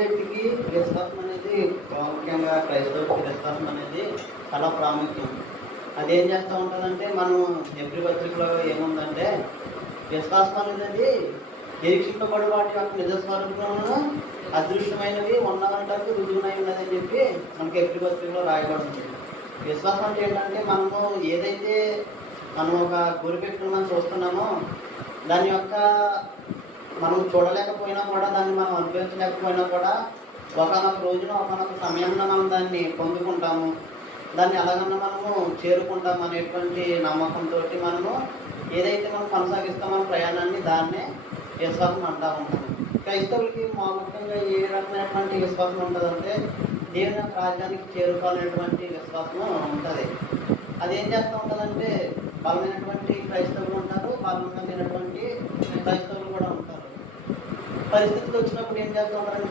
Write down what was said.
వ్యక్తికి విశ్వాసం అనేది ప్రాముఖ్యంగా క్రైస్తవుడికి విశ్వాసం అనేది చాలా ప్రాముఖ్యం. అదేం చేస్తూ ఉంటుందంటే మనం ఎబ్రి పత్రికలో ఏముందంటే విశ్వాసం అనేది నిరీక్షింపబడి వాటి యొక్క నిజ స్వరూపంలో అదృశ్యమైనవి ఉన్నవంటకు రుజువునై ఉన్నదని చెప్పి మనకి ఎబ్రి పత్రికలో రాయబడుతుంది. విశ్వాసం అంటే ఏంటంటే మనము ఏదైతే మనం ఒక గురి పెట్టుకుని మనం చూస్తున్నామో దాని యొక్క మనం చూడలేకపోయినా కూడా దాన్ని మనం అనుభవించలేకపోయినా కూడా ఒకనొక రోజున ఒకనొక సమయంలో మనం దాన్ని పొందుకుంటాము, దాన్ని ఎలాగన్నా మనము చేరుకుంటాము అనేటువంటి నమ్మకంతో మనము ఏదైతే మనం కొనసాగిస్తామో ప్రయాణాన్ని దాన్నే విశ్వాసం అంటూ ఉంటాము. క్రైస్తవులకి మా ముఖ్యంగా ఏ రకమైనటువంటి విశ్వాసం ఉంటుందంటే దేవుని యొక్క రాజ్యానికి చేరుకోవాలనేటువంటి విశ్వాసం ఉంటుంది. అదేం చేస్తూ ఉంటుందంటే బలమైనటువంటి క్రైస్తవులు ఉంటారు, బలమైనటువంటి క్రైస్తవులు కూడా ఉంటారు. పరిస్థితులు వచ్చినప్పుడు ఏం చేస్తూ ఉంటారంటే